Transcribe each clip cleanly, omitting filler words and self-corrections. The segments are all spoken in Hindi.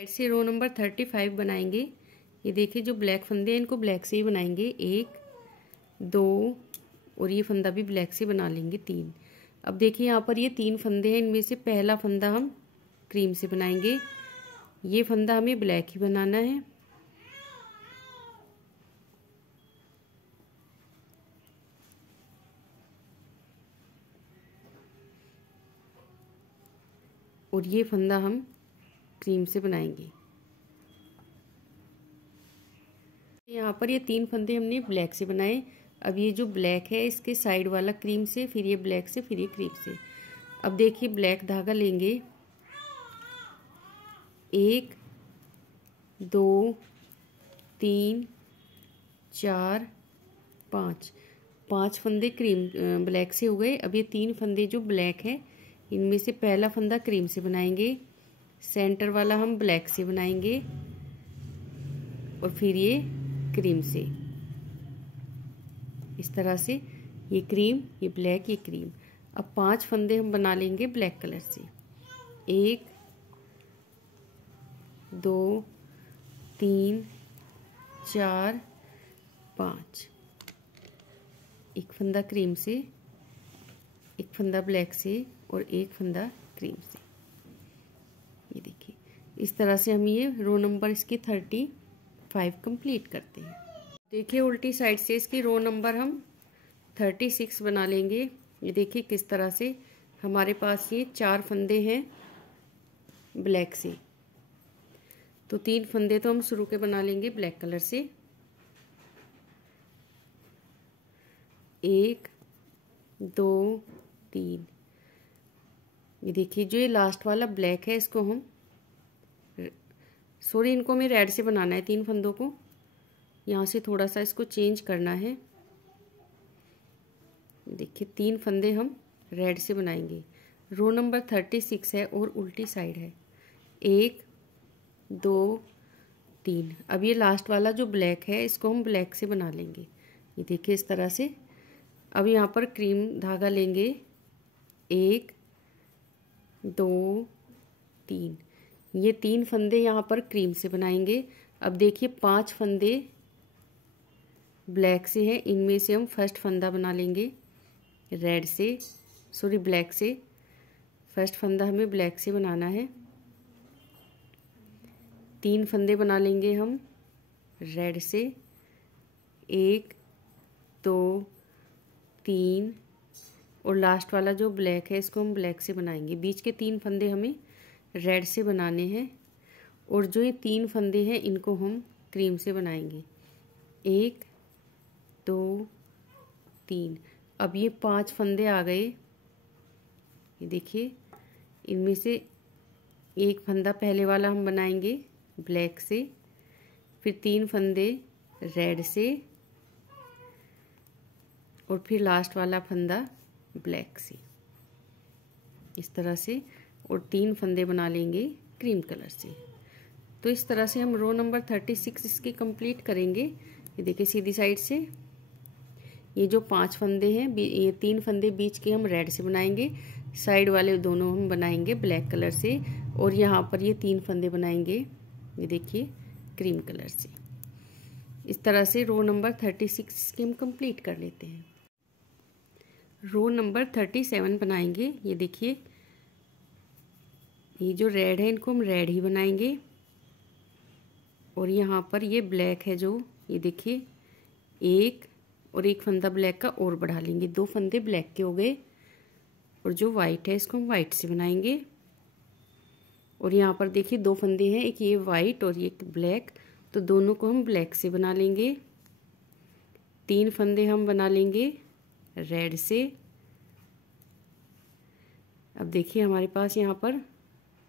साइड से रो नंबर 35 बनाएंगे। ये देखिए जो ब्लैक फंदे हैं इनको ब्लैक से ही बनाएंगे, 1 2 और ये फंदा भी ब्लैक से बना लेंगे 3। अब देखिए यहाँ पर ये 3 फंदे हैं, इनमें से पहला फंदा हम क्रीम से बनाएंगे। ये फंदा हमें ब्लैक ही बनाना है। और ये फंदा हम क्रीम से बनाएंगे। यहाँ पर ये 3 फंदे हमने ब्लैक से बनाए। अब ये जो ब्लैक है इसके साइड वाला क्रीम से, फिर ये ब्लैक से, फिर ये क्रीम से। अब देखिए ब्लैक धागा लेंगे, 1 2 3 4 5 फंदे क्रीम ब्लैक से हो गए। अब ये 3 फंदे जो ब्लैक है इनमें से पहला फंदा क्रीम से बनाएंगे, सेंटर वाला हम ब्लैक से बनाएंगे और फिर ये क्रीम से। इस तरह से ये क्रीम, ये ब्लैक, ये क्रीम। अब 5 फंदे हम बना लेंगे ब्लैक कलर से, 1 2 3 4 5। एक फंदा क्रीम से, एक फंदा ब्लैक से और एक फंदा क्रीम से। ये देखिए इस तरह से हम ये रो नंबर इसकी 35 कंप्लीट करते हैं। देखिए उल्टी साइड से इसकी रो नंबर हम 36 बना लेंगे। ये देखिए किस तरह से हमारे पास ये 4 फंदे हैं ब्लैक से, तो 3 फंदे तो हम शुरू के बना लेंगे ब्लैक कलर से, 1 2 3। ये देखिए जो ये लास्ट वाला ब्लैक है इसको हम इनको हमें रेड से बनाना है। 3 फंदों को यहाँ से थोड़ा सा इसको चेंज करना है। देखिए 3 फंदे हम रेड से बनाएंगे। रो नंबर 36 है और उल्टी साइड है, 1 2 3। अब ये लास्ट वाला जो ब्लैक है इसको हम ब्लैक से बना लेंगे। ये देखिए इस तरह से। अब यहाँ पर क्रीम धागा लेंगे, 1 2 3। ये 3 फंदे यहाँ पर क्रीम से बनाएंगे। अब देखिए 5 फंदे ब्लैक से हैं, इनमें से हम फर्स्ट फंदा बना लेंगे रेड से, ब्लैक से। फर्स्ट फंदा हमें ब्लैक से बनाना है। 3 फंदे बना लेंगे हम रेड से, 1 2 3 और लास्ट वाला जो ब्लैक है इसको हम ब्लैक से बनाएंगे। बीच के 3 फंदे हमें रेड से बनाने हैं और जो ये 3 फंदे हैं इनको हम क्रीम से बनाएंगे, 1 2 3। अब ये 5 फंदे आ गए। ये देखिए इनमें से एक फंदा पहले वाला हम बनाएंगे ब्लैक से, फिर 3 फंदे रेड से और फिर लास्ट वाला फंदा ब्लैक से। इस तरह से और 3 फंदे बना लेंगे क्रीम कलर से। तो इस तरह से हम रो नंबर 36 इसकी कंप्लीट करेंगे। ये देखिए सीधी साइड से ये जो 5 फंदे हैं, ये 3 फंदे बीच के हम रेड से बनाएंगे, साइड वाले दोनों हम बनाएंगे ब्लैक कलर से और यहाँ पर ये 3 फंदे बनाएंगे, ये देखिए क्रीम कलर से। इस तरह से रो नंबर 36 इसकी हम कंप्लीट कर लेते हैं। रो नंबर 37 बनाएंगे। ये देखिए ये जो रेड है इनको हम रेड ही बनाएंगे और यहाँ पर ये ब्लैक है जो, ये देखिए एक और एक फंदा ब्लैक का और बढ़ा लेंगे, 2 फंदे ब्लैक के हो गए। और जो वाइट है इसको हम वाइट से बनाएंगे और यहाँ पर देखिए 2 फंदे हैं, एक ये वाइट और एक ब्लैक, तो दोनों को हम ब्लैक से बना लेंगे। 3 फंदे हम बना लेंगे रेड से। अब देखिए हमारे पास यहाँ पर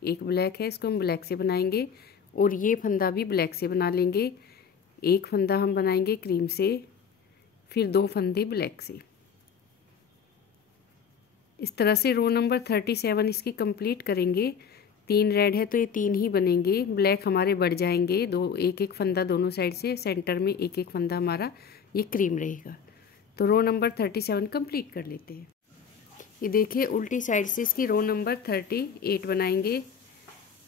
एक ब्लैक है, इसको हम ब्लैक से बनाएंगे और ये फंदा भी ब्लैक से बना लेंगे। एक फंदा हम बनाएंगे क्रीम से, फिर 2 फंदे ब्लैक से। इस तरह से रो नंबर 37 इसकी कंप्लीट करेंगे। 3 रेड है तो ये 3 ही बनेंगे, ब्लैक हमारे बढ़ जाएंगे, 2 एक एक फंदा दोनों साइड से, सेंटर में एक एक फंदा हमारा ये क्रीम रहेगा। तो रो नंबर 37 कंप्लीट कर लेते हैं। ये देखिए उल्टी साइड से इसकी रो नंबर 38 बनाएंगे।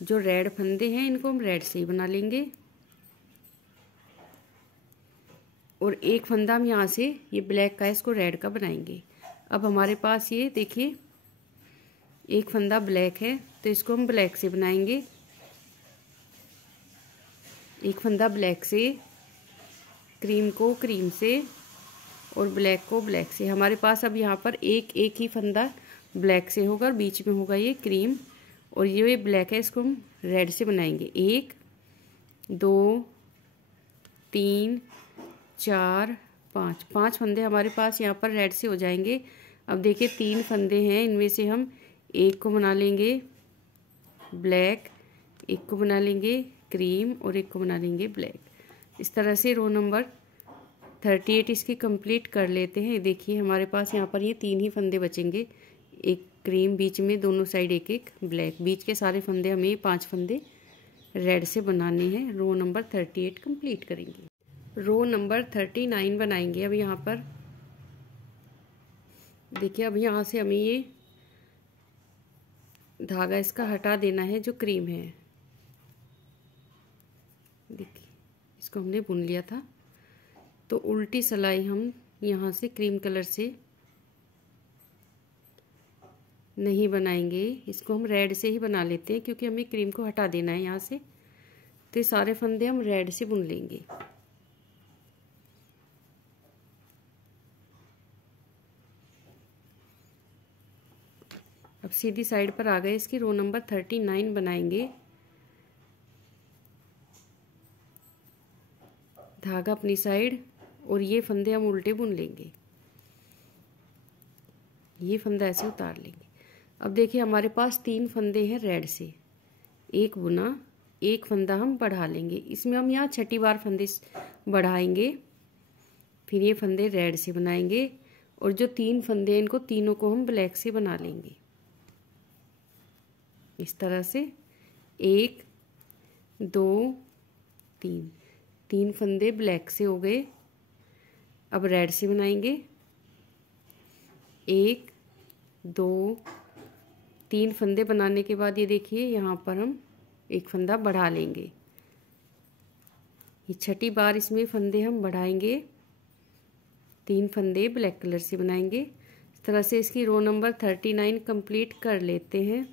जो रेड फंदे हैं इनको हम रेड से ही बना लेंगे, और एक फंदा हम यहाँ से ये ब्लैक का है, इसको रेड का बनाएंगे। अब हमारे पास ये देखिए एक फंदा ब्लैक है, तो इसको हम ब्लैक से बनाएंगे। एक फंदा ब्लैक से, क्रीम को क्रीम से और ब्लैक को ब्लैक से। हमारे पास अब यहाँ पर एक एक ही फंदा ब्लैक से होगा और बीच में होगा ये क्रीम, और ये ब्लैक है, इसको हम रेड से बनाएंगे। 1 2 3 4 5 5 फंदे हमारे पास यहाँ पर रेड से हो जाएंगे। अब देखिए 3 फंदे हैं, इनमें से हम एक को बना लेंगे ब्लैक, एक को बना लेंगे क्रीम और एक को बना लेंगे ब्लैक। इस तरह से रो नंबर 38 इसकी कंप्लीट कर लेते हैं। देखिए हमारे पास यहाँ पर ये 3 ही फंदे बचेंगे, एक क्रीम, बीच में दोनों साइड एक एक ब्लैक। बीच के सारे फंदे हमें 5 फंदे रेड से बनाने हैं। रो नंबर 38 कंप्लीट करेंगे। रो नंबर 39 बनाएंगे। अब यहाँ पर देखिए, अब यहाँ से हमें ये धागा इसका हटा देना है जो क्रीम है। देखिए इसको हमने बुन लिया था, तो उल्टी सिलाई हम यहाँ से क्रीम कलर से नहीं बनाएंगे, इसको हम रेड से ही बना लेते हैं, क्योंकि हमें क्रीम को हटा देना है यहाँ से। तो ये सारे फंदे हम रेड से बुन लेंगे। अब सीधी साइड पर आ गए, इसकी रो नंबर 39 बनाएंगे। धागा अपनी साइड और ये फंदे हम उल्टे बुन लेंगे, ये फंदा ऐसे उतार लेंगे। अब देखिए हमारे पास 3 फंदे हैं रेड से, एक बुना, एक फंदा हम बढ़ा लेंगे। इसमें हम यहाँ छठी बार फंदे बढ़ाएंगे, फिर ये फंदे रेड से बनाएंगे, और जो 3 फंदे हैं इनको तीनों को हम ब्लैक से बना लेंगे। इस तरह से 1 2 3 फंदे ब्लैक से हो गए। अब रेड से बनाएंगे, 1 2 3 फंदे बनाने के बाद ये देखिए यहाँ पर हम एक फंदा बढ़ा लेंगे। ये छठी बार इसमें फंदे हम बढ़ाएंगे, 3 फंदे ब्लैक कलर से बनाएंगे। इस तरह से इसकी रो नंबर 39 कंप्लीट कर लेते हैं।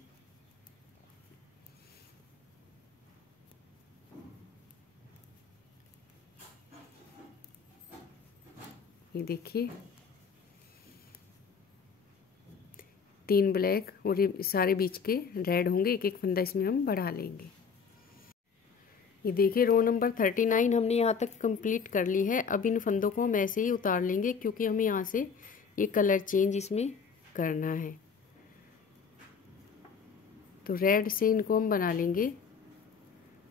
ये देखिए 3 ब्लैक और ये सारे बीच के रेड होंगे, एक एक फंदा इसमें हम बढ़ा लेंगे। ये देखिए रो नंबर 39 हमने यहाँ तक कंप्लीट कर ली है। अब इन फंदों को हम ऐसे ही उतार लेंगे, क्योंकि हमें यहाँ से ये कलर चेंज इसमें करना है। तो रेड से इनको हम बना लेंगे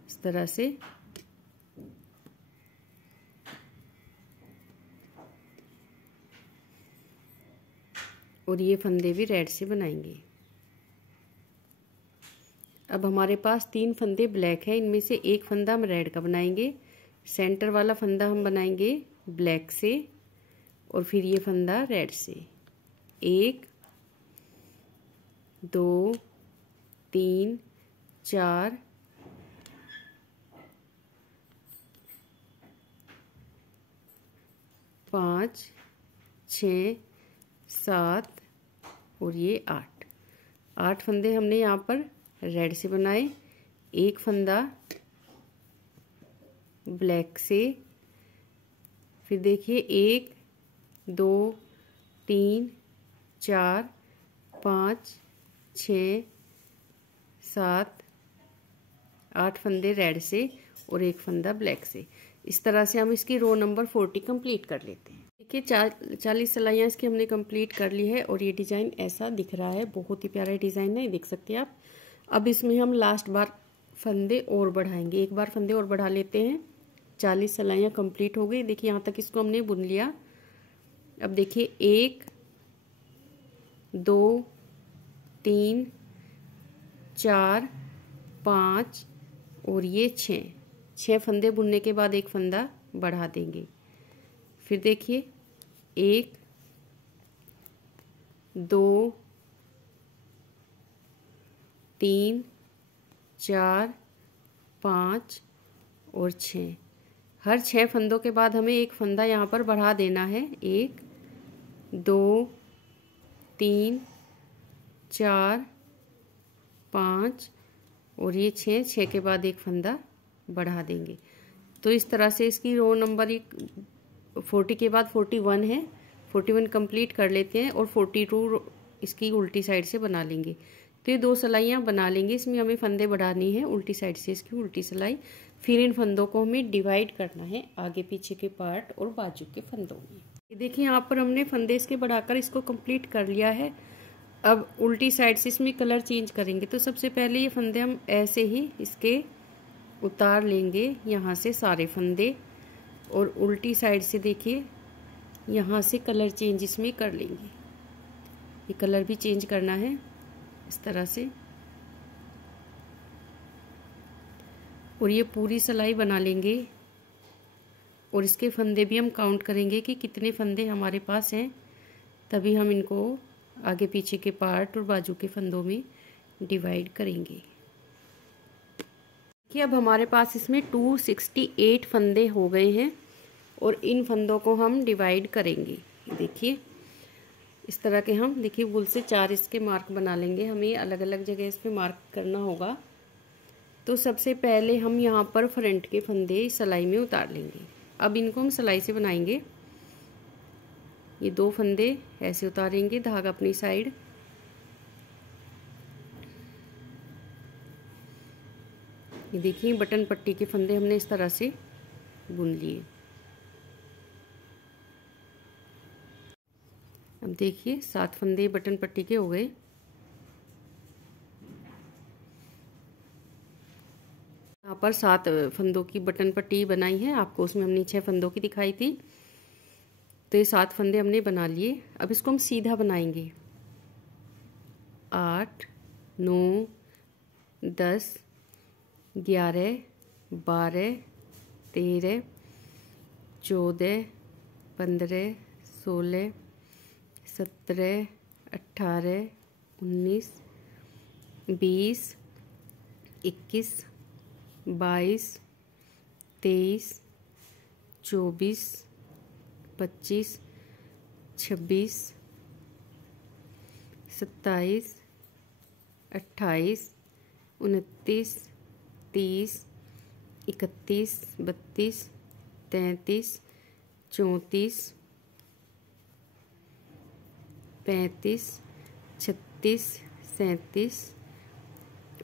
इस तरह से। और ये फंदे भी रेड से बनाएंगे। अब हमारे पास 3 फंदे ब्लैक है, इनमें से एक फंदा हम रेड का बनाएंगे। सेंटर वाला फंदा हम बनाएंगे ब्लैक से, और फिर ये फंदा रेड से। 1 2 3 4 5 6 7 और ये 8 फंदे हमने यहाँ पर रेड से बनाए। एक फंदा ब्लैक से, फिर देखिए 1 2 3 4 5 6 7 8 फंदे रेड से और एक फंदा ब्लैक से। इस तरह से हम इसकी रो नंबर 40 कंप्लीट कर लेते हैं। देखिए 40 सिलाइयाँ इसकी हमने कंप्लीट कर ली है, और ये डिज़ाइन ऐसा दिख रहा है। बहुत ही प्यारा डिज़ाइन है, देख सकते हैं आप। अब इसमें हम लास्ट बार फंदे और बढ़ाएंगे, एक बार फंदे और बढ़ा लेते हैं। 40 सिलाइयाँ कंप्लीट हो गई। देखिए यहाँ तक इसको हमने बुन लिया। अब देखिए 1 2 3 4 5 और ये 6 फंदे बुनने के बाद एक फंदा बढ़ा देंगे। फिर देखिए 1 2 3 4, 5 और 6। हर 6 फंदों के बाद हमें एक फंदा यहाँ पर बढ़ा देना है। 1, 2, 3, 4, 5 और ये 6 के बाद एक फंदा बढ़ा देंगे। तो इस तरह से इसकी रो नंबर 40 के बाद 41 है, 41 कंप्लीट कर लेते हैं और 42 इसकी उल्टी साइड से बना लेंगे। तो ये 2 सिलाइयाँ बना लेंगे। इसमें हमें फंदे बढ़ानी है उल्टी साइड से, इसकी उल्टी सिलाई। फिर इन फंदों को हमें डिवाइड करना है आगे पीछे के पार्ट और बाजू के फंदों में। ये देखिए यहाँ पर हमने फंदे इसके बढ़ाकर इसको कंप्लीट कर लिया है। अब उल्टी साइड से इसमें कलर चेंज करेंगे। तो सबसे पहले ये फंदे हम ऐसे ही इसके उतार लेंगे यहाँ से सारे फंदे, और उल्टी साइड से देखिए यहाँ से कलर चेंज इसमें कर लेंगे। ये कलर भी चेंज करना है इस तरह से, और ये पूरी सिलाई बना लेंगे। और इसके फंदे भी हम काउंट करेंगे कि कितने फंदे हमारे पास हैं, तभी हम इनको आगे पीछे के पार्ट और बाजू के फंदों में डिवाइड करेंगे। कि अब हमारे पास इसमें 268 फंदे हो गए हैं और इन फंदों को हम डिवाइड करेंगे। देखिए इस तरह के हम देखिए वूल से 4 इसके मार्क बना लेंगे। हमें अलग अलग जगह इस पे मार्क करना होगा। तो सबसे पहले हम यहाँ पर फ्रंट के फंदे सिलाई में उतार लेंगे। अब इनको हम सिलाई से बनाएंगे। ये 2 फंदे ऐसे उतारेंगे, धागा अपनी साइड, ये देखिए बटन पट्टी के फंदे हमने इस तरह से बुन लिए। अब देखिए 7 फंदे बटन पट्टी के हो गए। यहाँ पर 7 फंदों की बटन पट्टी बनाई है, आपको उसमें हमने 6 फंदों की दिखाई थी। तो ये 7 फंदे हमने बना लिए। अब इसको हम सीधा बनाएंगे। 8, 9, 10, 11, 12, 13, 14, 15, 16, 17, 18, 19, 20, 21, 22, 23, 24, 25, 26, 27, 28, 29, 30, 31, 32, 33, 34, 35, 36, 37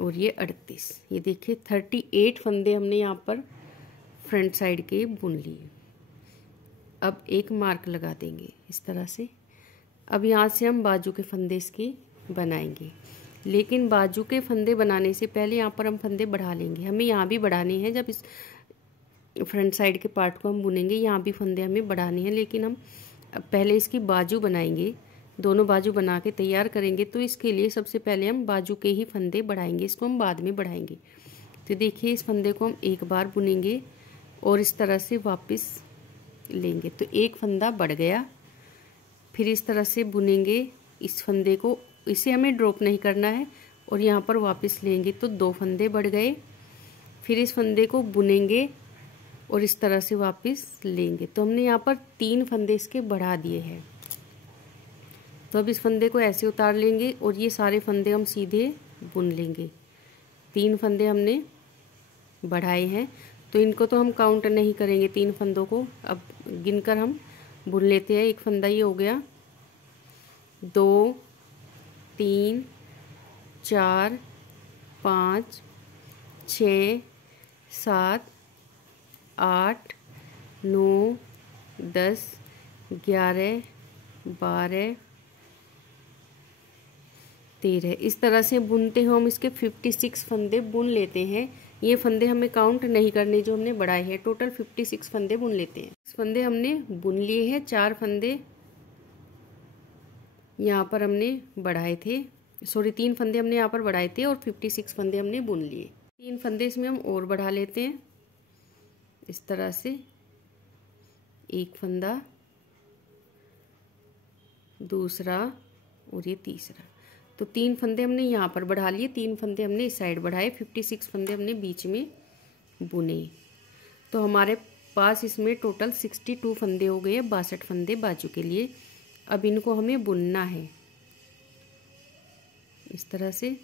और ये 38। ये देखिए 38 फंदे हमने यहाँ पर फ्रंट साइड के बुन लिए। अब एक मार्क लगा देंगे इस तरह से। अब यहाँ से हम बाजू के फंदे इसकी बनाएंगे, लेकिन बाजू के फंदे बनाने से पहले यहाँ पर हम फंदे बढ़ा लेंगे। हमें यहाँ भी बढ़ाने हैं, जब इस फ्रंट साइड के पार्ट को हम बुनेंगे यहाँ भी फंदे हमें बढ़ाने हैं, लेकिन हम पहले इसकी बाजू बनाएंगे, दोनों बाजू बना के तैयार करेंगे। तो इसके लिए सबसे पहले हम बाजू के ही फंदे बढ़ाएंगे, इसको हम बाद में बढ़ाएंगे। तो देखिए इस फंदे को हम एक बार बुनेंगे और इस तरह से वापस लेंगे, तो एक फंदा बढ़ गया। फिर इस तरह से बुनेंगे इस फंदे को, इसे हमें ड्रॉप नहीं करना है, और यहाँ पर वापस लेंगे तो 2 फंदे बढ़ गए। फिर इस फंदे को बुनेंगे और इस तरह से वापस लेंगे, तो हमने यहाँ पर 3 फंदे इसके बढ़ा दिए हैं। तो अब इस फंदे को ऐसे उतार लेंगे और ये सारे फंदे हम सीधे बुन लेंगे। 3 फंदे हमने बढ़ाए हैं, तो इनको तो हम काउंट नहीं करेंगे 3 फंदों को। अब गिनकर हम बुन लेते हैं। एक फंदा ये हो गया, 2, 3, 4, 5, 6, 7, 8, 9, 10, 11, 12, 13। इस तरह से बुनते हुए हम इसके 56 फंदे बुन लेते हैं। ये फंदे हमें काउंट नहीं करने जो हमने बढ़ाए हैं, टोटल 56 फंदे बुन लेते हैं। इस फंदे हमने बुन लिए हैं। 4 फंदे यहाँ पर हमने बढ़ाए थे, 3 फंदे हमने यहाँ पर बढ़ाए थे और 56 फंदे हमने बुन लिए। 3 फंदे इसमें हम और बढ़ा लेते हैं इस तरह से। एक फंदा, दूसरा और ये तीसरा। तो 3 फंदे हमने यहाँ पर बढ़ा लिए, 3 फंदे हमने इस साइड बढ़ाए, 56 फंदे हमने बीच में बुने। तो हमारे पास इसमें टोटल 62 फंदे हो गए, 62 फंदे बाजू के लिए। अब इनको हमें बुनना है इस तरह से,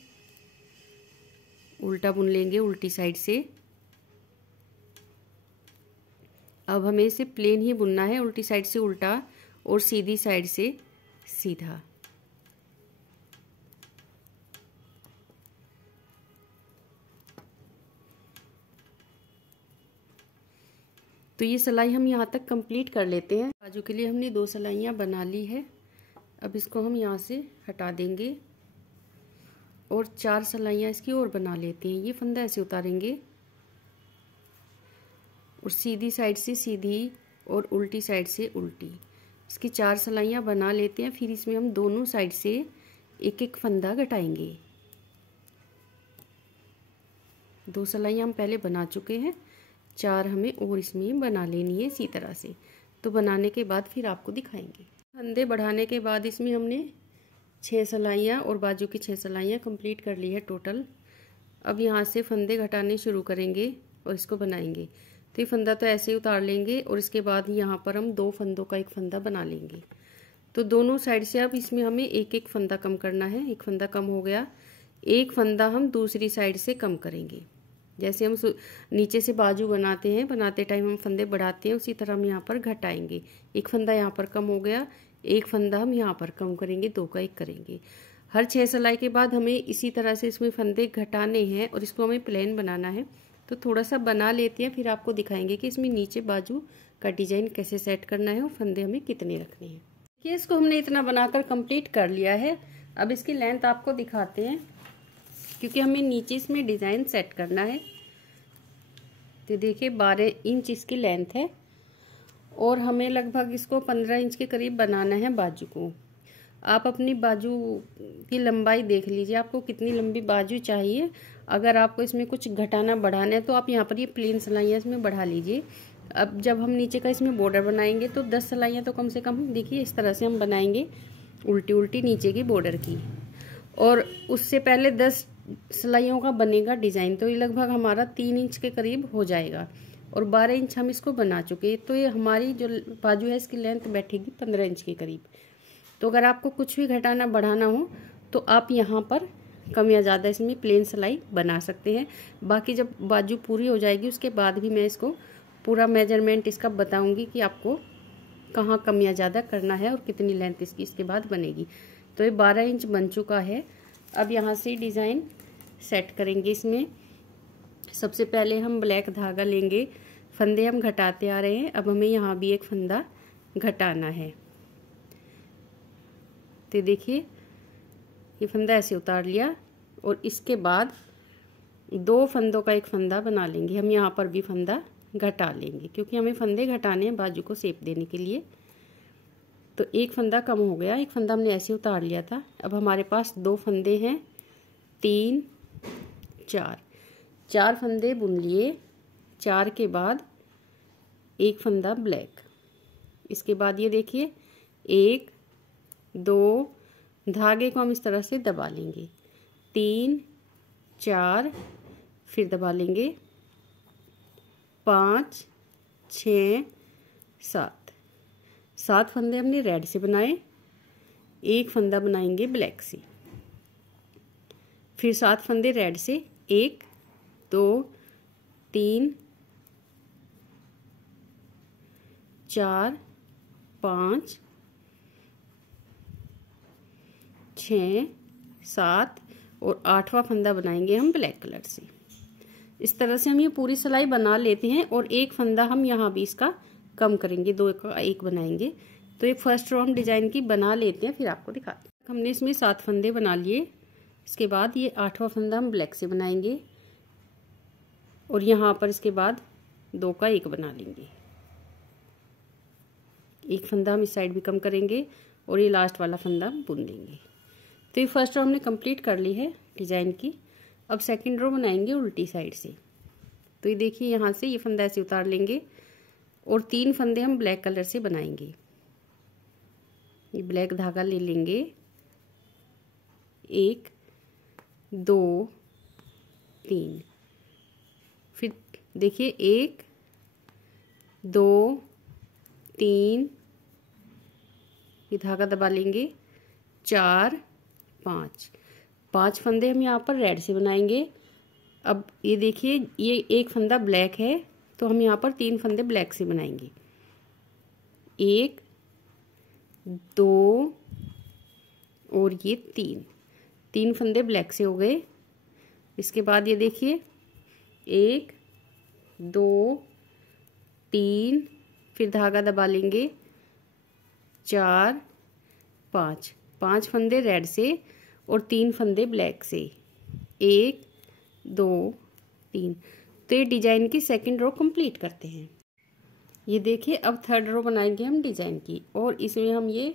उल्टा बुन लेंगे उल्टी साइड से। अब हमें इसे प्लेन ही बुनना है, उल्टी साइड से उल्टा और सीधी साइड से सीधा। तो ये सिलाई हम यहाँ तक कंप्लीट कर लेते हैं। बाजू के लिए हमने 2 सिलाइयाँ बना ली है। अब इसको हम यहाँ से हटा देंगे और 4 सिलाइयाँ इसकी और बना लेते हैं। ये फंदा ऐसे उतारेंगे और सीधी साइड से सीधी और उल्टी साइड से उल्टी, इसकी 4 सिलाइयाँ बना लेते हैं। फिर इसमें हम दोनों साइड से एक एक फंदा घटाएंगे। 2 सिलाइयाँ हम पहले बना चुके हैं, 4 हमें और इसमें बना लेनी है इसी तरह से। तो बनाने के बाद फिर आपको दिखाएंगे। फंदे बढ़ाने के बाद इसमें हमने 6 सिलाइयाँ और बाजू की 6 सिलाइयाँ कंप्लीट कर ली है टोटल। अब यहाँ से फंदे घटाने शुरू करेंगे और इसको बनाएंगे। तो ये फंदा तो ऐसे ही उतार लेंगे और इसके बाद यहाँ पर हम 2 फंदों का एक फंदा बना लेंगे। तो दोनों साइड से अब इसमें हमें एक एक फंदा कम करना है। एक फंदा कम हो गया, एक फंदा हम दूसरी साइड से कम करेंगे। जैसे हम नीचे से बाजू बनाते हैं, बनाते टाइम हम फंदे बढ़ाते हैं, उसी तरह हम यहाँ पर घटाएंगे। एक फंदा यहाँ पर कम हो गया, एक फंदा हम यहाँ पर कम करेंगे, 2 का 1 करेंगे। हर 6 सिलाई के बाद हमें इसी तरह से इसमें फंदे घटाने हैं और इसको हमें प्लेन बनाना है। तो थोड़ा सा बना लेते हैं, फिर आपको दिखाएंगे कि इसमें नीचे बाजू का डिजाइन कैसे सेट करना है और फंदे हमें कितने रखने हैं। देखिए इसको हमने इतना बनाकर कंप्लीट कर लिया है। अब इसकी लेंथ आपको दिखाते हैं, क्योंकि हमें नीचे इसमें डिजाइन सेट करना है। तो देखिए 12 इंच इसकी लेंथ है और हमें लगभग इसको 15 इंच के करीब बनाना है बाजू को। आप अपनी बाजू की लंबाई देख लीजिए, आपको कितनी लंबी बाजू चाहिए। अगर आपको इसमें कुछ घटाना बढ़ाना है तो आप यहाँ पर ये प्लेन सिलाइयाँ इसमें बढ़ा लीजिए। अब जब हम नीचे का इसमें बॉर्डर बनाएंगे तो 10 सिलाइयाँ तो कम से कम, देखिए इस तरह से हम बनाएंगे उल्टी उल्टी नीचे की बॉर्डर की। और उससे पहले 10 सिलाइयों का बनेगा डिज़ाइन। तो ये लगभग हमारा 3 इंच के करीब हो जाएगा और 12 इंच हम इसको बना चुके। तो ये हमारी जो बाजू है इसकी लेंथ बैठेगी 15 इंच के करीब। तो अगर आपको कुछ भी घटाना बढ़ाना हो तो आप यहाँ पर कम या ज़्यादा इसमें प्लेन सिलाई बना सकते हैं। बाकी जब बाजू पूरी हो जाएगी उसके बाद भी मैं इसको पूरा मेजरमेंट इसका बताऊंगी कि आपको कहाँ कम या ज़्यादा करना है और कितनी लेंथ इसकी इसके बाद बनेगी। तो ये 12 इंच बन चुका है। अब यहाँ से डिज़ाइन सेट करेंगे। इसमें सबसे पहले हम ब्लैक धागा लेंगे, फंदे हम घटाते आ रहे हैं, अब हमें यहाँ भी एक फंदा घटाना है। तो देखिए ये फंदा ऐसे उतार लिया और इसके बाद 2 फंदों का एक फंदा बना लेंगे। हम यहाँ पर भी फंदा घटा लेंगे क्योंकि हमें फंदे घटाने हैं बाजू को शेप देने के लिए। तो एक फंदा कम हो गया, एक फंदा हमने ऐसे उतार लिया था। अब हमारे पास 2 फंदे हैं, 3 4 फंदे बुन लिए। 4 के बाद एक फंदा ब्लैक, इसके बाद ये देखिए 1 2 धागे को हम इस तरह से दबा लेंगे, 3 4 फिर दबा लेंगे, 5 6 7 फंदे हमने रेड से बनाए, एक फंदा बनाएंगे ब्लैक से, फिर 7 फंदे रेड से, 1 2 3 4 5 6 7 और 8वां फंदा बनाएंगे हम ब्लैक कलर से। इस तरह से हम ये पूरी सिलाई बना लेते हैं और एक फंदा हम यहाँ भी इसका कम करेंगे, 2 का 1 बनाएंगे। तो ये फर्स्ट रो हम डिजाइन की बना लेते हैं, फिर आपको दिखाते हैं। हमने इसमें 7 फंदे बना लिए। इसके बाद ये 8वां फंदा हम ब्लैक से बनाएंगे और यहाँ पर इसके बाद 2 का 1 बना लेंगे। एक फंदा हम इस साइड भी कम करेंगे और ये लास्ट वाला फंदा हम बुन लेंगे। तो ये फर्स्ट रो हमने कंप्लीट कर ली है डिजाइन की। अब सेकंड रो बनाएंगे उल्टी साइड से। तो ये देखिए यहाँ से ये फंदा ऐसे उतार लेंगे और 3 फंदे हम ब्लैक कलर से बनाएंगे। ये ब्लैक धागा ले लेंगे, 1 2 3, फिर देखिए 1 2 3, ये धागा दबा लेंगे, 4 5, 5 फंदे हम यहाँ पर रेड से बनाएंगे। अब ये देखिए ये एक फंदा ब्लैक है तो हम यहाँ पर 3 फंदे ब्लैक से बनाएंगे। 1 2 और ये 3 फंदे ब्लैक से हो गए। इसके बाद ये देखिए 1 2 3, फिर धागा दबा लेंगे, 4 5, 5 फंदे रेड से और 3 फंदे ब्लैक से, 1 2 3। तो ये डिजाइन की सेकंड रो कंप्लीट करते हैं। ये देखिए अब थर्ड रो बनाएंगे हम डिजाइन की, और इसमें हम ये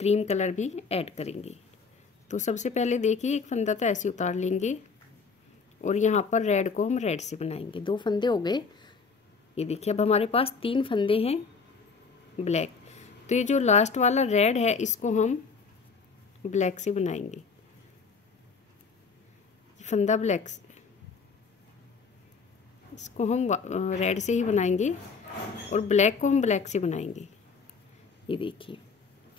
क्रीम कलर भी ऐड करेंगे। तो सबसे पहले देखिए एक फंदा तो ऐसे उतार लेंगे और यहाँ पर रेड को हम रेड से बनाएंगे। 2 फंदे हो गए। ये देखिए अब हमारे पास 3 फंदे हैं ब्लैक। तो ये जो लास्ट वाला रेड है इसको हम ब्लैक से बनाएंगे। फंदा ब्लैक से, इसको हम रेड से ही बनाएंगे और ब्लैक को हम ब्लैक से बनाएंगे। ये देखिए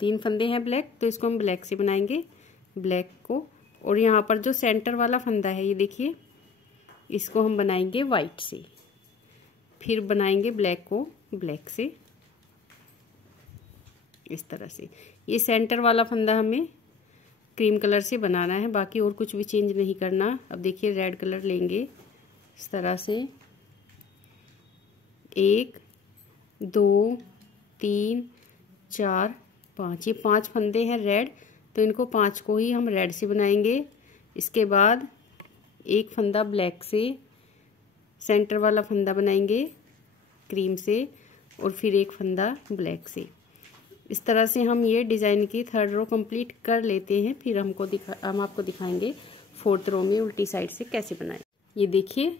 3 फंदे हैं ब्लैक, तो इसको हम ब्लैक से बनाएंगे, ब्लैक को। और यहाँ पर जो सेंटर वाला फंदा है ये देखिए, इसको हम बनाएंगे वाइट से, फिर बनाएंगे ब्लैक को ब्लैक से, इस तरह से। ये सेंटर वाला फंदा हमें क्रीम कलर से बनाना है, बाकी और कुछ भी चेंज नहीं करना। अब देखिए रेड कलर लेंगे इस तरह से, 1 2 3 4 5, ये 5 फंदे हैं रेड, तो इनको 5 को ही हम रेड से बनाएंगे। इसके बाद एक फंदा ब्लैक से, सेंटर वाला फंदा बनाएंगे क्रीम से, और फिर एक फंदा ब्लैक से। इस तरह से हम ये डिज़ाइन की थर्ड रो कंप्लीट कर लेते हैं। फिर हम आपको दिखाएंगे फोर्थ रो में उल्टी साइड से कैसे बनाएं। ये देखिए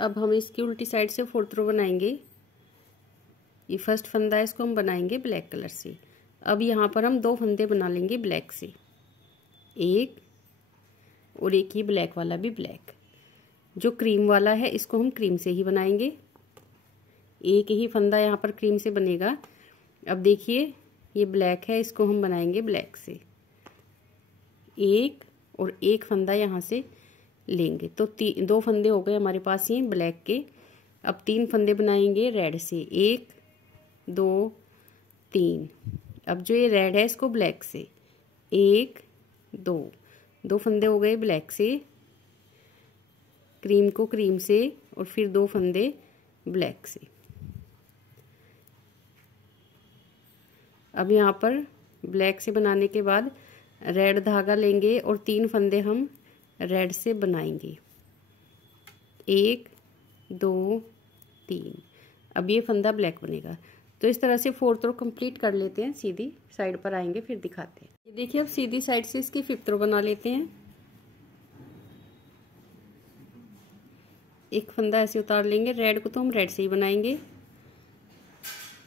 अब हम इसकी उल्टी साइड से फोर्थ रो बनाएंगे। ये फर्स्ट फंदा है, इसको हम बनाएंगे ब्लैक कलर से। अब यहाँ पर हम 2 फंदे बना लेंगे ब्लैक से, एक और एक ही ब्लैक वाला भी ब्लैक। जो क्रीम वाला है इसको हम क्रीम से ही बनाएंगे, एक ही फंदा यहाँ पर क्रीम से बनेगा। अब देखिए ये ब्लैक है, इसको हम बनाएंगे ब्लैक से, एक और एक फंदा यहाँ से लेंगे। तो 2 फंदे हो गए हमारे पास ये ब्लैक के। अब 3 फंदे बनाएंगे रेड से, 1 2 3। अब जो ये रेड है इसको ब्लैक से, 1 2 फंदे हो गए ब्लैक से, क्रीम को क्रीम से, और फिर 2 फंदे ब्लैक से। अब यहाँ पर ब्लैक से बनाने के बाद रेड धागा लेंगे और 3 फंदे हम रेड से बनाएंगे, 1 2 3। अब ये फंदा ब्लैक बनेगा। तो इस तरह से फोर्थ रो कंप्लीट कर लेते हैं। सीधी साइड पर आएंगे फिर दिखाते हैं। ये देखिए अब सीधी साइड से इसकी फिफ्थ रो बना लेते हैं। एक फंदा ऐसे उतार लेंगे, रेड को तो हम रेड से ही बनाएंगे,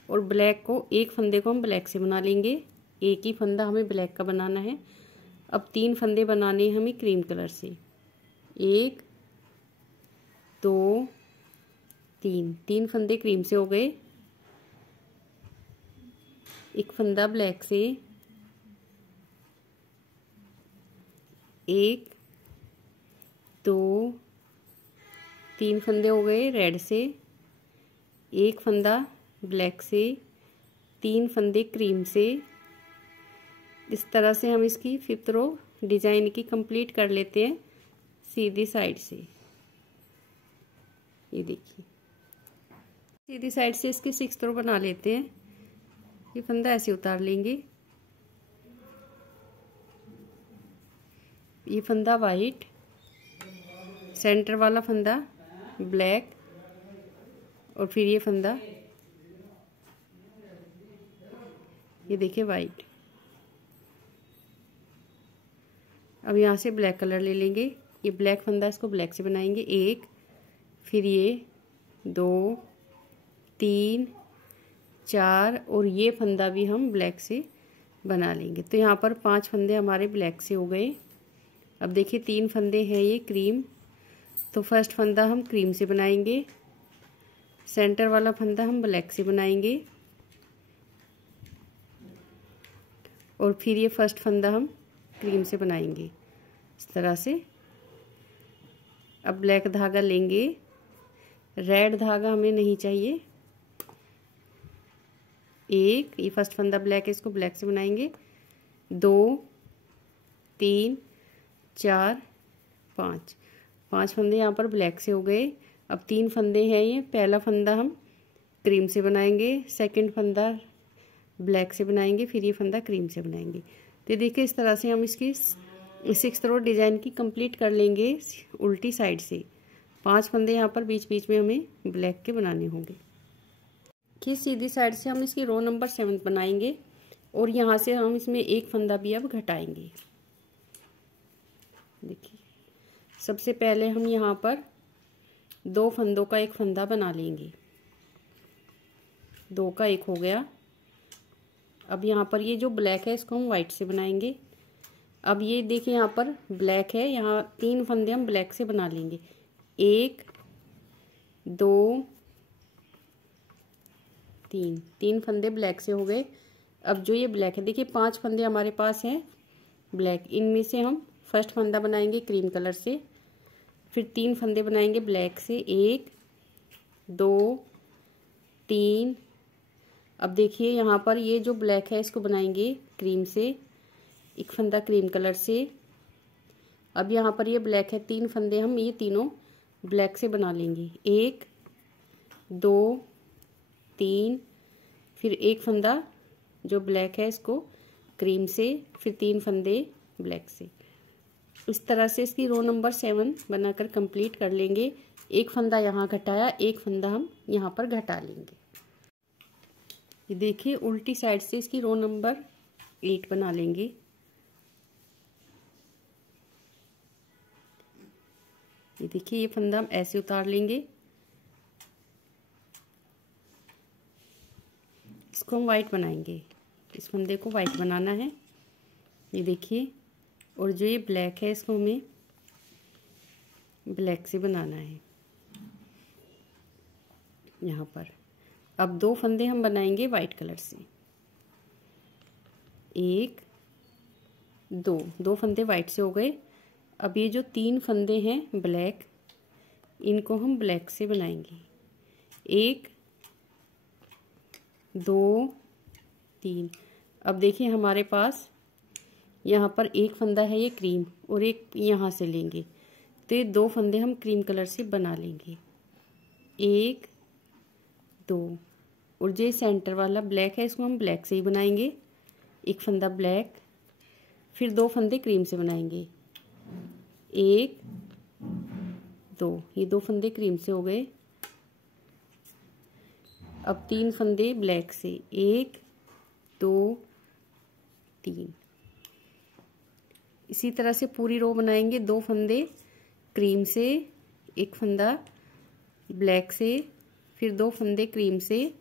और ब्लैक को एक फंदे को हम ब्लैक से बना लेंगे। एक ही फंदा हमें ब्लैक का बनाना है। अब 3 फंदे बनाने हैं हमें क्रीम कलर से, 1 2 3 फंदे क्रीम से हो गए। एक फंदा ब्लैक से, 1 2 3 फंदे हो गए रेड से, एक फंदा ब्लैक से, 3 फंदे क्रीम से। इस तरह से हम इसकी फिफ्थ रो डिजाइन की कंप्लीट कर लेते हैं सीधी साइड से। ये देखिए सीधी साइड से इसकी सिक्स्थ रो बना लेते हैं। ये फंदा ऐसे उतार लेंगे, ये फंदा वाइट, सेंटर वाला फंदा ब्लैक, और फिर ये फंदा ये देखिए वाइट। अब यहाँ से ब्लैक कलर ले लेंगे, ये ब्लैक फंदा इसको ब्लैक से बनाएंगे, 1 फिर ये 2 3 4, और ये फंदा भी हम ब्लैक से बना लेंगे। तो यहाँ पर 5 फंदे हमारे ब्लैक से हो गए। अब देखिए 3 फंदे हैं ये क्रीम, तो फर्स्ट फंदा हम क्रीम से बनाएंगे, सेंटर वाला फंदा हम ब्लैक से बनाएंगे, और फिर ये फर्स्ट फंदा हम क्रीम से बनाएंगे इस तरह से। अब ब्लैक धागा लेंगे, रेड धागा हमें नहीं चाहिए। एक, ये फर्स्ट फंदा ब्लैक है, इसको ब्लैक से बनाएंगे। 2 3 4 5, 5 फंदे यहाँ पर ब्लैक से हो गए। अब 3 फंदे हैं ये, पहला फंदा हम क्रीम से बनाएंगे, सेकंड फंदा ब्लैक से बनाएंगे, फिर ये फंदा क्रीम से बनाएंगे। तो देखिए इस तरह से हम इसकी 6 रो डिजाइन की कंप्लीट कर लेंगे उल्टी साइड से। 5 फंदे यहाँ पर बीच बीच में हमें ब्लैक के बनाने होंगे। कि सीधी साइड से हम इसकी रो नंबर 7 बनाएंगे, और यहाँ से हम इसमें एक फंदा भी अब घटाएंगे। देखिए सबसे पहले हम यहाँ पर 2 फंदों का एक फंदा बना लेंगे। 2 का एक हो गया। अब यहाँ पर ये जो ब्लैक है इसको हम वाइट से बनाएंगे। अब ये देखिए यहाँ पर ब्लैक है, यहाँ 3 फंदे हम ब्लैक से बना लेंगे। 1 2 3, 3 फंदे ब्लैक से हो गए। अब जो ये ब्लैक है, देखिए 5 फंदे हमारे पास हैं ब्लैक, इनमें से हम फर्स्ट फंदा बनाएंगे क्रीम कलर से, फिर 3 फंदे बनाएंगे ब्लैक से। 1 2 3। अब देखिए यहाँ पर ये जो ब्लैक है इसको बनाएंगे क्रीम से, एक फंदा क्रीम कलर से। अब यहाँ पर ये ब्लैक है, 3 फंदे हम ये तीनों ब्लैक से बना लेंगे। 1 2 3, फिर एक फंदा जो ब्लैक है इसको क्रीम से, फिर 3 फंदे ब्लैक से। इस तरह से इसकी रो नंबर 7 बनाकर कंप्लीट कर लेंगे। एक फंदा यहाँ घटाया, एक फंदा हम यहाँ पर घटा लेंगे। ये देखिए उल्टी साइड से इसकी रो नंबर 8 बना लेंगे। ये देखिए ये फंदा हम ऐसे उतार लेंगे, इसको हम वाइट बनाएंगे। इस फंदे को वाइट बनाना है, ये देखिए। और जो ये ब्लैक है इसको हमें ब्लैक से बनाना है यहाँ पर। अब 2 फंदे हम बनाएंगे वाइट कलर से। 1 2 फंदे वाइट से हो गए। अब ये जो 3 फंदे हैं ब्लैक, इनको हम ब्लैक से बनाएंगे। 1 2 3। अब देखिए हमारे पास यहाँ पर एक फंदा है ये क्रीम, और एक यहाँ से लेंगे, तो ये 2 फंदे हम क्रीम कलर से बना लेंगे। 1 2, और जो सेंटर वाला ब्लैक है इसको हम ब्लैक से ही बनाएंगे। एक फंदा ब्लैक, फिर 2 फंदे क्रीम से बनाएंगे। 1 2, ये 2 फंदे क्रीम से हो गए। अब 3 फंदे ब्लैक से। 1 2 3। इसी तरह से पूरी रो बनाएंगे। 2 फंदे क्रीम से, एक फंदा ब्लैक से, फिर 2 फंदे क्रीम से,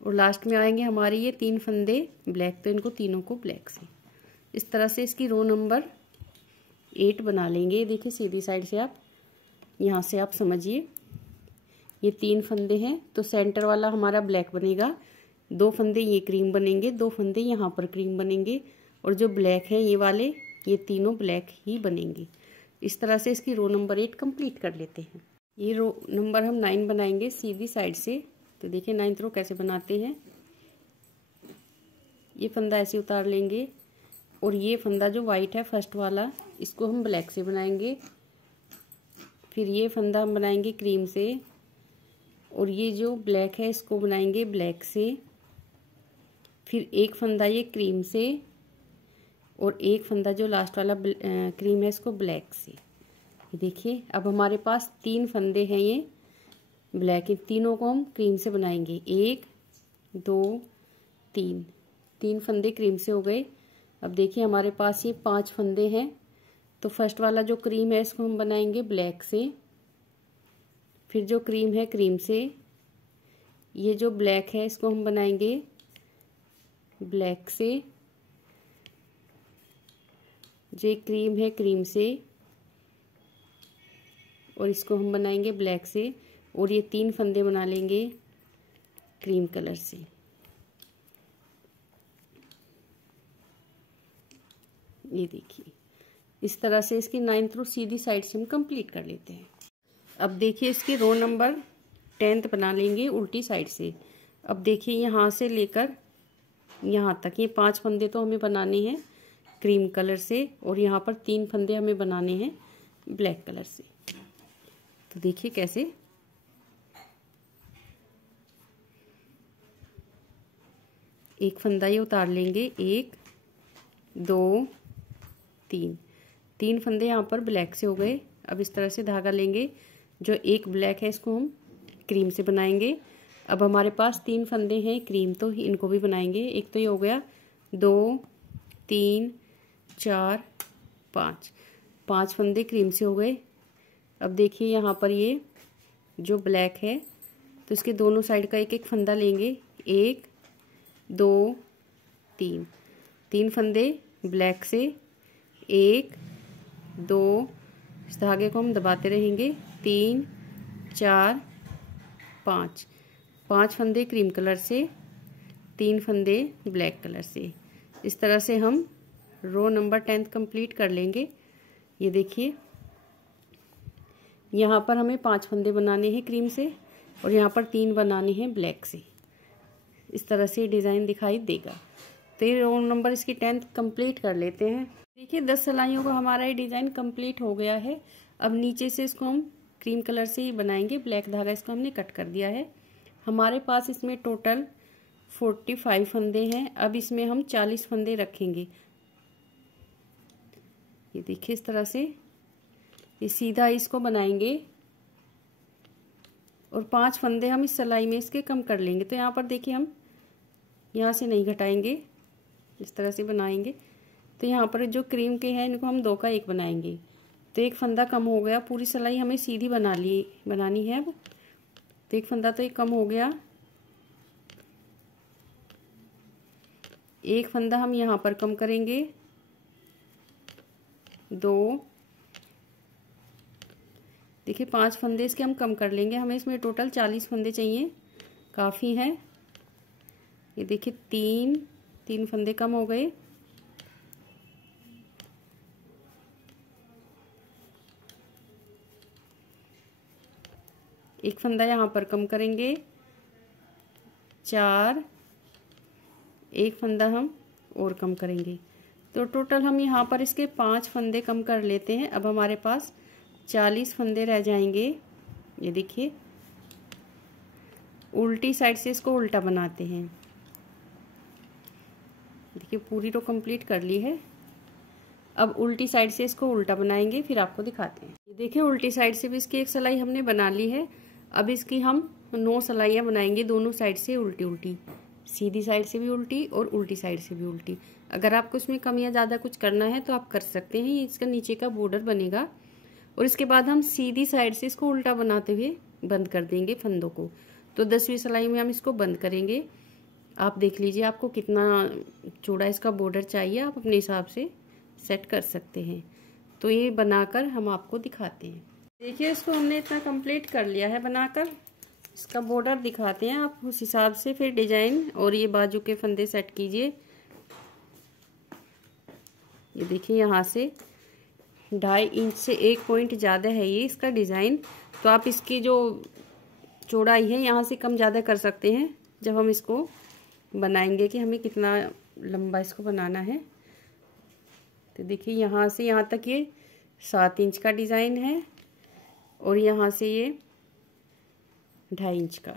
और लास्ट में आएंगे हमारे ये 3 फंदे ब्लैक, तो इनको तीनों को ब्लैक से। इस तरह से इसकी रो नंबर 8 बना लेंगे। देखिए सीधी साइड से आप यहाँ से आप समझिए, ये 3 फंदे हैं, तो सेंटर वाला हमारा ब्लैक बनेगा। 2 फंदे ये क्रीम बनेंगे, 2 फंदे यहाँ पर क्रीम बनेंगे, और जो ब्लैक है ये वाले, ये तीनों ब्लैक ही बनेंगे। इस तरह से इसकी रो नंबर 8 कंप्लीट कर लेते हैं। ये रो नंबर हम 9 बनाएंगे सीधी साइड से। तो देखिए 9th रो कैसे बनाते हैं। ये फंदा ऐसे उतार लेंगे, और ये फंदा जो वाइट है फर्स्ट वाला, इसको हम ब्लैक से बनाएंगे। फिर ये फंदा हम बनाएंगे क्रीम से, और ये जो ब्लैक है इसको बनाएंगे ब्लैक से। फिर एक फंदा ये क्रीम से, और एक फंदा जो लास्ट वाला क्रीम है इसको ब्लैक से। देखिए अब हमारे पास 3 फंदे हैं ये ब्लैक, तीनों को हम क्रीम से बनाएंगे। 1 2 3, 3 फंदे क्रीम से हो गए। अब देखिए हमारे पास ये 5 फंदे हैं, तो फर्स्ट वाला जो क्रीम है इसको हम बनाएंगे ब्लैक से, फिर जो क्रीम है क्रीम से, ये जो ब्लैक है इसको हम बनाएंगे ब्लैक से, जो एक क्रीम है, क्रीम से, और इसको हम बनाएंगे ब्लैक से, और ये 3 फंदे बना लेंगे क्रीम कलर से। ये देखिए, इस तरह से इसकी 9th रो सीधी साइड से हम कंप्लीट कर लेते हैं। अब देखिए, इसकी रो नंबर 10th बना लेंगे उल्टी साइड से। अब देखिए, यहाँ से लेकर यहाँ तक ये 5 फंदे तो हमें बनाने हैं क्रीम कलर से, और यहाँ पर 3 फंदे हमें बनाने हैं ब्लैक कलर से। तो देखिए कैसे, एक फंदा ये उतार लेंगे, 1 2 3 फंदे यहाँ पर ब्लैक से हो गए। अब इस तरह से धागा लेंगे, जो एक ब्लैक है इसको हम क्रीम से बनाएंगे। अब हमारे पास 3 फंदे हैं क्रीम, तो इनको भी बनाएंगे। एक तो ये हो गया, 2 3 4 5 फंदे क्रीम से हो गए। अब देखिए, यहाँ पर ये जो ब्लैक है, तो इसके दोनों साइड का एक एक फंदा लेंगे, 1 2 3 फंदे ब्लैक से, 1 2, इस धागे को हम दबाते रहेंगे, 3 4 5 फंदे क्रीम कलर से, 3 फंदे ब्लैक कलर से। इस तरह से हम रो नंबर 10th कंप्लीट कर लेंगे। ये देखिए, यहाँ पर हमें 5 फंदे बनाने हैं क्रीम से, और यहाँ पर 3 बनाने हैं ब्लैक से। इस तरह से डिज़ाइन दिखाई देगा। तो ये रो नंबर इसकी 10th कंप्लीट कर लेते हैं। देखिए, 10 सिलाइयों का हमारा ये डिज़ाइन कंप्लीट हो गया है। अब नीचे से इसको हम क्रीम कलर से ही बनाएंगे। ब्लैक धागा इसको हमने कट कर दिया है। हमारे पास इसमें टोटल 45 फंदे हैं। अब इसमें हम 40 फंदे रखेंगे। ये देखिए, इस तरह से ये सीधा इसको बनाएंगे, और 5 फंदे हम इस सिलाई में इसके कम कर लेंगे। तो यहाँ पर देखिए, हम यहाँ से नहीं घटाएंगे, इस तरह से बनाएंगे। तो यहाँ पर जो क्रीम के हैं, इनको हम 2 का 1 बनाएंगे। तो एक फंदा कम हो गया। पूरी सिलाई हमें सीधी बनानी है। अब तो एक फंदा तो एक कम हो गया। एक फंदा हम यहाँ पर कम करेंगे, 2, देखिए 5 फंदे इसके हम कम कर लेंगे। हमें इसमें टोटल 40 फंदे चाहिए, काफ़ी है। ये देखिए, 3 फंदे कम हो गए। एक फंदा यहाँ पर कम करेंगे, 4, एक फंदा हम और कम करेंगे। तो टोटल हम यहाँ पर इसके 5 फंदे कम कर लेते हैं। अब हमारे पास 40 फंदे रह जाएंगे। ये देखिए, उल्टी साइड से इसको उल्टा बनाते हैं। देखिए, पूरी रो कंप्लीट कर ली है। अब उल्टी साइड से इसको उल्टा बनाएंगे, फिर आपको दिखाते हैं। ये देखिए, उल्टी साइड से भी इसकी एक सिलाई हमने बना ली है। अब इसकी हम 9 सिलाइयाँ बनाएंगे, दोनों साइड से उल्टी उल्टी, सीधी साइड से भी उल्टी और उल्टी साइड से भी उल्टी। अगर आपको इसमें कम या ज़्यादा कुछ करना है तो आप कर सकते हैं। ये इसका नीचे का बॉर्डर बनेगा, और इसके बाद हम सीधी साइड से इसको उल्टा बनाते हुए बंद कर देंगे फंदों को। तो 10वीं सिलाई में हम इसको बंद करेंगे। आप देख लीजिए, आपको कितना चौड़ा इसका बॉर्डर चाहिए, आप अपने हिसाब से सेट कर सकते हैं। तो ये बनाकर हम आपको दिखाते हैं। देखिए, इसको हमने इतना कंप्लीट कर लिया है बनाकर। इसका बॉर्डर दिखाते हैं, आप उस हिसाब से फिर डिजाइन और ये बाजू के फंदे सेट कीजिए। ये देखिए, यहाँ से 2.5 इंच से 1 पॉइंट ज़्यादा है ये इसका डिज़ाइन। तो आप इसकी जो चौड़ाई है यहाँ से कम ज़्यादा कर सकते हैं जब हम इसको बनाएंगे, कि हमें कितना लंबा इसको बनाना है। तो देखिए, यहाँ से यहाँ तक ये 7 इंच का डिज़ाइन है, और यहाँ से ये 2.5 इंच का।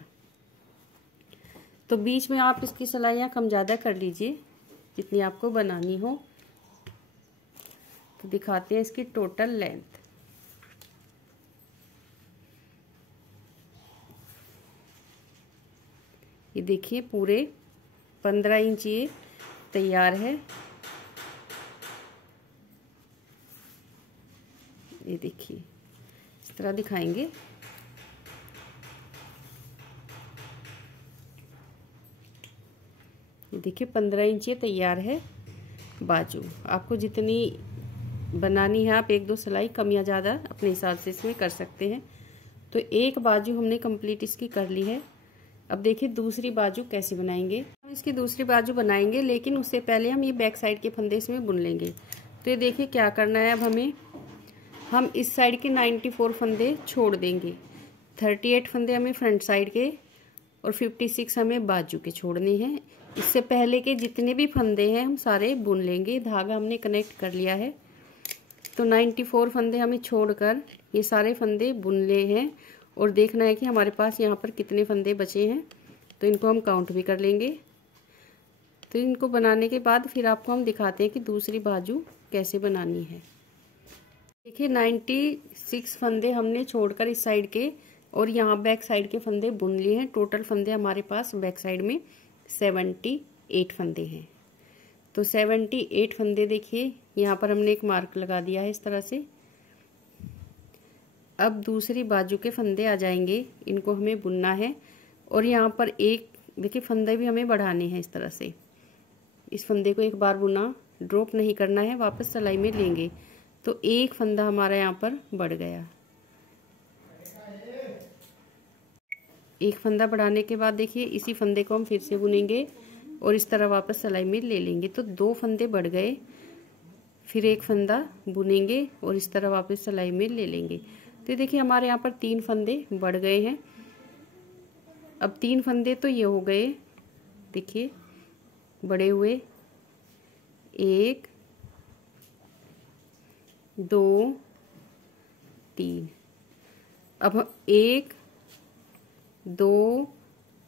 तो बीच में आप इसकी सिलाइयाँ कम ज़्यादा कर लीजिए जितनी आपको बनानी हो। तो दिखाते हैं इसकी टोटल लेंथ। ये देखिए, पूरे 15 इंच ये तैयार है। ये देखिए, इस तरह दिखाएंगे। ये देखिए, 15 इंच ये तैयार है बाजू। आपको जितनी बनानी है आप 1-2 सिलाई कम या ज़्यादा अपने हिसाब से इसमें कर सकते हैं। तो एक बाजू हमने कंप्लीट इसकी कर ली है। अब देखिए दूसरी बाजू कैसे बनाएंगे। हम इसकी दूसरी बाजू बनाएंगे, लेकिन उससे पहले हम ये बैक साइड के फंदे इसमें बुन लेंगे। तो ये देखिए क्या करना है। अब हम इस साइड के 94 फंदे छोड़ देंगे। 38 फंदे हमें फ्रंट साइड के और 56 हमें बाजू के छोड़ने हैं। इससे पहले के जितने भी फंदे हैं हम सारे बुन लेंगे। धागा हमने कनेक्ट कर लिया है। तो 94 फंदे हमें छोड़कर ये सारे फंदे बुन ले हैं और देखना है कि हमारे पास यहाँ पर कितने फंदे बचे हैं। तो इनको हम काउंट भी कर लेंगे। तो इनको बनाने के बाद फिर आपको हम दिखाते हैं कि दूसरी बाजू कैसे बनानी है। देखिए 96 फंदे हमने छोड़कर इस साइड के और यहाँ बैक साइड के फंदे बुन लिए हैं। टोटल फंदे हमारे पास बैक साइड में 78 फंदे हैं। तो 78 फंदे देखिए यहाँ पर हमने एक मार्क लगा दिया है इस तरह से। अब दूसरी बाजू के फंदे आ जाएंगे, इनको हमें बुनना है और यहाँ पर एक देखिए फंदे भी हमें बढ़ाने हैं इस तरह से। इस फंदे को एक बार बुना, ड्रॉप नहीं करना है, वापस सिलाई में लेंगे। तो एक फंदा हमारा यहाँ पर बढ़ गया। एक फंदा बढ़ाने के बाद देखिए इसी फंदे को हम फिर से बुनेंगे और इस तरह वापस सिलाई में ले लेंगे। तो 2 फंदे बढ़ गए, फिर एक फंदा बुनेंगे और इस तरह वापस सिलाई में ले लेंगे। तो देखिए हमारे यहाँ पर 3 फंदे बढ़ गए हैं। अब 3 फंदे तो ये हो गए, देखिए बड़े हुए 1 2 3। अब 1 2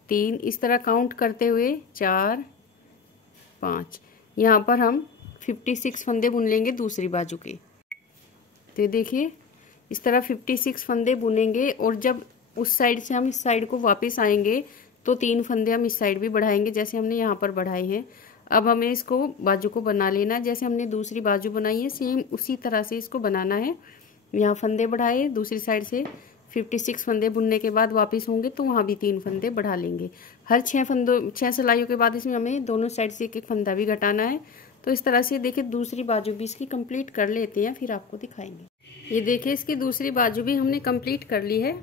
3 इस तरह काउंट करते हुए 4 5 यहाँ पर हम 56 फंदे बुन लेंगे दूसरी बाजू के। तो देखिए इस तरह 56 फंदे बुनेंगे और जब उस साइड से हम इस साइड को वापस आएंगे तो 3 फंदे हम इस साइड भी बढ़ाएंगे जैसे हमने यहाँ पर बढ़ाए हैं। अब हमें इसको बाजू को बना लेना, जैसे हमने दूसरी बाजू बनाई है सेम उसी तरह से इसको बनाना है। यहाँ फंदे बढ़ाए, दूसरी साइड से 56 फंदे बुनने के बाद वापस होंगे तो वहाँ भी 3 फंदे बढ़ा लेंगे। हर 6 सिलाइयों के बाद इसमें हमें दोनों साइड से एक फंदा भी घटाना है। तो इस तरह से देखिए दूसरी बाजू भी इसकी कंप्लीट कर लेते हैं, फिर आपको दिखाएंगे। ये देखिए इसकी दूसरी बाजू भी हमने कंप्लीट कर ली है।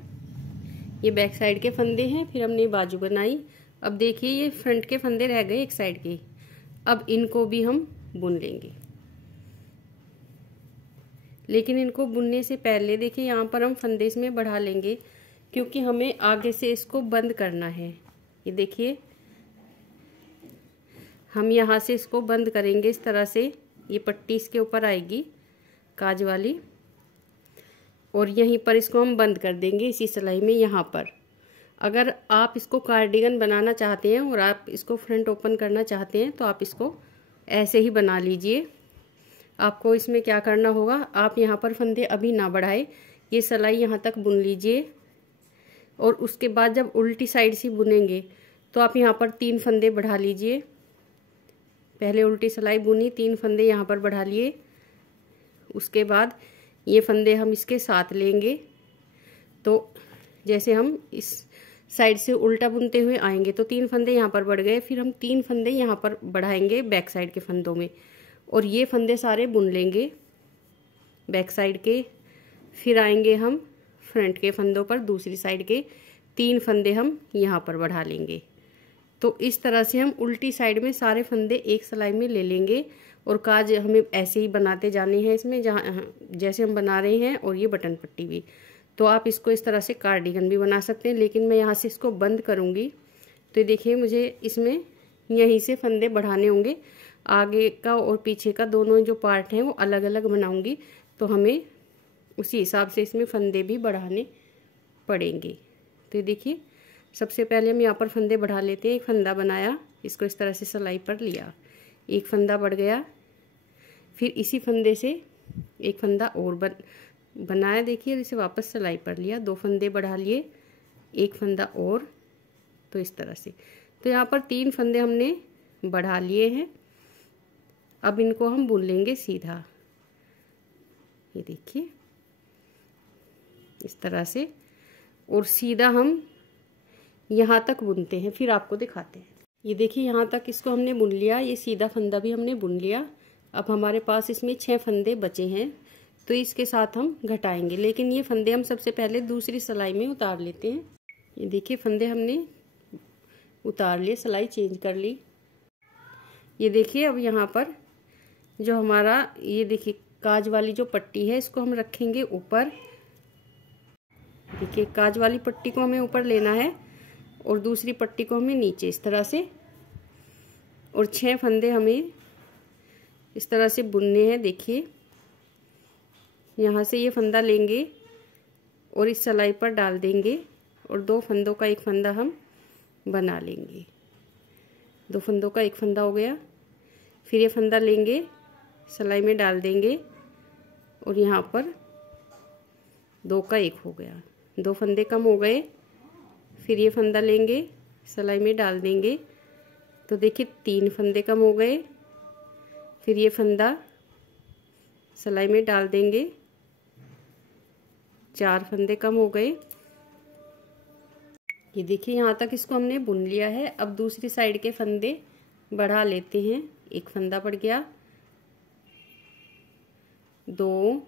ये बैक साइड के फंदे हैं, फिर हमने बाजू बनाई। अब देखिए ये फ्रंट के फंदे रह गए एक साइड के। अब इनको भी हम बुन लेंगे, लेकिन इनको बुनने से पहले देखिए यहाँ पर हम फंदे इसमें बढ़ा लेंगे क्योंकि हमें आगे से इसको बंद करना है। ये देखिए हम यहाँ से इसको बंद करेंगे इस तरह से। ये पट्टी इसके ऊपर आएगी काज वाली और यहीं पर इसको हम बंद कर देंगे इसी सिलाई में यहाँ पर। अगर आप इसको कार्डिगन बनाना चाहते हैं और आप इसको फ्रंट ओपन करना चाहते हैं तो आप इसको ऐसे ही बना लीजिए। आपको इसमें क्या करना होगा, आप यहाँ पर फंदे अभी ना बढ़ाए, ये सिलाई यहाँ तक बुन लीजिए और उसके बाद जब उल्टी साइड से बुनेंगे तो आप यहाँ पर 3 फंदे बढ़ा लीजिए। पहले उल्टी सिलाई बुनी, 3 फंदे यहाँ पर बढ़ा लिए, उसके बाद ये फंदे हम इसके साथ लेंगे। तो जैसे हम इस साइड से उल्टा बुनते हुए आएंगे तो 3 फंदे यहाँ पर बढ़ गए, फिर हम 3 फंदे यहाँ पर बढ़ाएंगे बैक साइड के फंदों में और ये फंदे सारे बुन लेंगे बैक साइड के। फिर आएंगे हम फ्रंट के फंदों पर, दूसरी साइड के 3 फंदे हम यहाँ पर बढ़ा लेंगे। तो इस तरह से हम उल्टी साइड में सारे फंदे एक सिलाई में ले लेंगे और काज हमें ऐसे ही बनाते जाने हैं इसमें जहाँ जैसे हम बना रहे हैं। और ये बटन पट्टी भी, तो आप इसको इस तरह से कार्डिगन भी बना सकते हैं, लेकिन मैं यहाँ से इसको बंद करूँगी। तो देखिए मुझे इसमें यहीं से फंदे बढ़ाने होंगे, आगे का और पीछे का दोनों जो पार्ट हैं वो अलग अलग बनाऊँगी। तो हमें उसी हिसाब से इसमें फंदे भी बढ़ाने पड़ेंगे। तो देखिए सबसे पहले हम यहाँ पर फंदे बढ़ा लेते हैं। एक फंदा बनाया, इसको इस तरह से सिलाई पर लिया, एक फंदा बढ़ गया, फिर इसी फंदे से एक फंदा और बनाया, देखिए इसे वापस सिलाई पर लिया, 2 फंदे बढ़ा लिए, एक फंदा और। तो इस तरह से तो यहाँ पर 3 फंदे हमने बढ़ा लिए हैं। अब इनको हम बुन लेंगे सीधा, ये देखिए इस तरह से, और सीधा हम यहाँ तक बुनते हैं, फिर आपको दिखाते हैं। ये देखिए यहाँ तक इसको हमने बुन लिया, ये सीधा फंदा भी हमने बुन लिया। अब हमारे पास इसमें 6 फंदे बचे हैं, तो इसके साथ हम घटाएंगे, लेकिन ये फंदे हम सबसे पहले दूसरी सिलाई में उतार लेते हैं। ये देखिए फंदे हमने उतार लिए, सिलाई चेंज कर ली। ये देखिए अब यहाँ पर जो हमारा ये देखिए काज वाली जो पट्टी है इसको हम रखेंगे ऊपर। देखिए काज वाली पट्टी को हमें ऊपर लेना है और दूसरी पट्टी को हमें नीचे इस तरह से, और 6 फंदे हमें इस तरह से बुनने हैं। देखिए यहाँ से ये फंदा लेंगे और इस सिलाई पर डाल देंगे और 2 फंदों का एक फंदा हम बना लेंगे। 2 फंदों का एक फंदा हो गया। फिर ये फंदा लेंगे, सिलाई में डाल देंगे और यहाँ पर 2 का एक हो गया। 2 फंदे कम हो गए। फिर ये फंदा लेंगे, सिलाई में डाल देंगे, तो देखिए 3 फंदे कम हो गए। फिर ये फंदा सिलाई में डाल देंगे, 4 फंदे कम हो गए। ये देखिए यहाँ तक इसको हमने बुन लिया है। अब दूसरी साइड के फंदे बढ़ा लेते हैं। एक फंदा बढ़ गया, 2,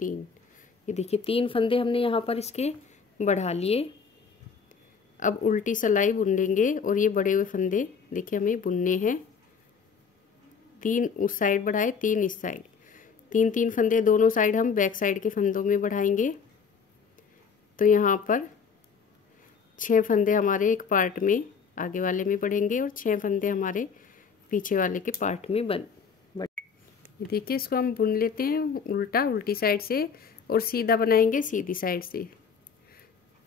3। ये देखिए 3 फंदे हमने यहाँ पर इसके बढ़ा लिए। अब उल्टी सिलाई बुन लेंगे और ये बड़े हुए फंदे देखिए हमें बुनने हैं। 3 उस साइड बढ़ाए, 3 इस साइड, 3 फंदे दोनों साइड हम बैक साइड के फंदों में बढ़ाएंगे। तो यहाँ पर 6 फंदे हमारे एक पार्ट में आगे वाले में बढ़ेंगे और 6 फंदे हमारे पीछे वाले के पार्ट में देखिए इसको हम बुन लेते हैं उल्टा, उल्टी साइड से, और सीधा बनाएंगे सीधी साइड से।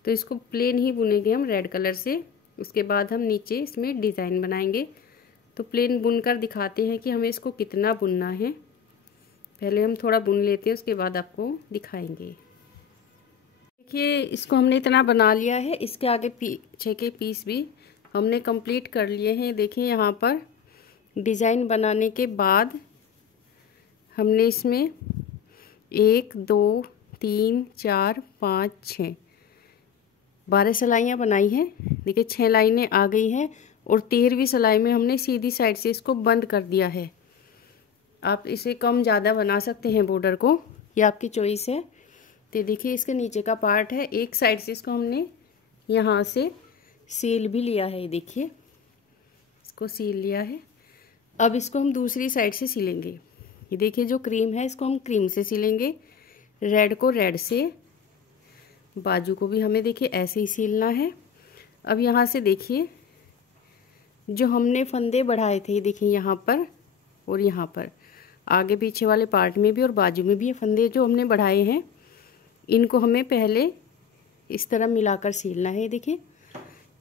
तो इसको प्लेन ही बुनेंगे हम रेड कलर से। उसके बाद हम नीचे इसमें डिज़ाइन बनाएंगे। तो प्लेन बुनकर दिखाते हैं कि हमें इसको कितना बुनना है। पहले हम थोड़ा बुन लेते हैं, उसके बाद आपको दिखाएंगे। देखिए इसको हमने इतना बना लिया है। इसके आगे पीछे के पीस भी हमने कंप्लीट कर लिए हैं। देखिए यहाँ पर डिज़ाइन बनाने के बाद हमने इसमें 1, 2, 3, 4, 5, 6 12 सिलाइयाँ बनाई हैं। देखिए 6 लाइनें आ गई हैं और 13वीं सिलाई में हमने सीधी साइड से इसको बंद कर दिया है। आप इसे कम ज़्यादा बना सकते हैं बॉर्डर को, ये आपकी चॉइस है। तो देखिए इसके नीचे का पार्ट है, एक साइड से इसको हमने यहाँ से सील भी लिया है। देखिए इसको सील लिया है। अब इसको हम दूसरी साइड से सिलेंगे। ये देखिए जो क्रीम है इसको हम क्रीम से सिलेंगे, रेड को रेड से, बाजू को भी हमें देखिए ऐसे ही सिलना है। अब यहाँ से देखिए जो हमने फंदे बढ़ाए थे, देखिए यहाँ पर और यहाँ पर आगे पीछे वाले पार्ट में भी और बाजू में भी ये फंदे जो हमने बढ़ाए हैं, इनको हमें पहले इस तरह मिलाकर सिलना है। देखिए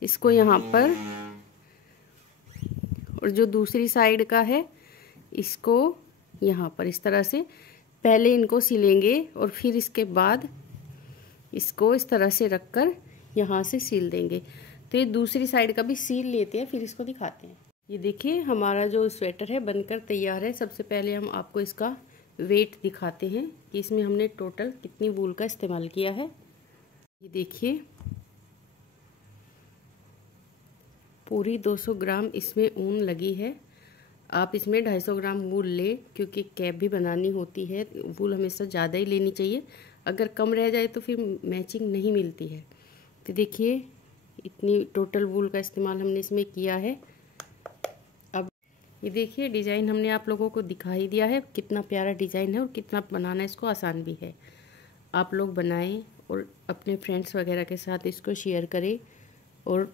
इसको यहाँ पर, और जो दूसरी साइड का है इसको यहाँ पर इस तरह से पहले इनको सिलेंगे और फिर इसके बाद इसको इस तरह से रखकर यहाँ से सील देंगे। तो ये दूसरी साइड का भी सील लेते हैं, फिर इसको दिखाते हैं। ये देखिए हमारा जो स्वेटर है बनकर तैयार है। सबसे पहले हम आपको इसका वेट दिखाते हैं कि इसमें हमने टोटल कितनी वूल का इस्तेमाल किया है। ये देखिए पूरी 200 ग्राम इसमें ऊन लगी है। आप इसमें 250 ग्राम वूल ले, क्योंकि कैप भी बनानी होती है। वूल हमेशा ज़्यादा ही लेनी चाहिए, अगर कम रह जाए तो फिर मैचिंग नहीं मिलती है। तो देखिए इतनी टोटल वूल का इस्तेमाल हमने इसमें किया है। अब ये देखिए डिज़ाइन हमने आप लोगों को दिखा ही दिया है, कितना प्यारा डिज़ाइन है और कितना बनाना इसको आसान भी है। आप लोग बनाएं और अपने फ्रेंड्स वगैरह के साथ इसको शेयर करें और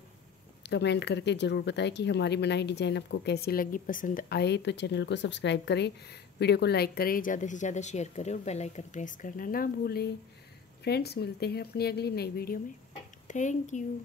कमेंट करके ज़रूर बताएं कि हमारी बनाई डिज़ाइन आपको कैसी लगी। पसंद आए तो चैनल को सब्सक्राइब करें, वीडियो को लाइक करें, ज़्यादा से ज़्यादा शेयर करें और बेल आइकन प्रेस करना ना भूलें। फ्रेंड्स मिलते हैं अपनी अगली नई वीडियो में। Thank you.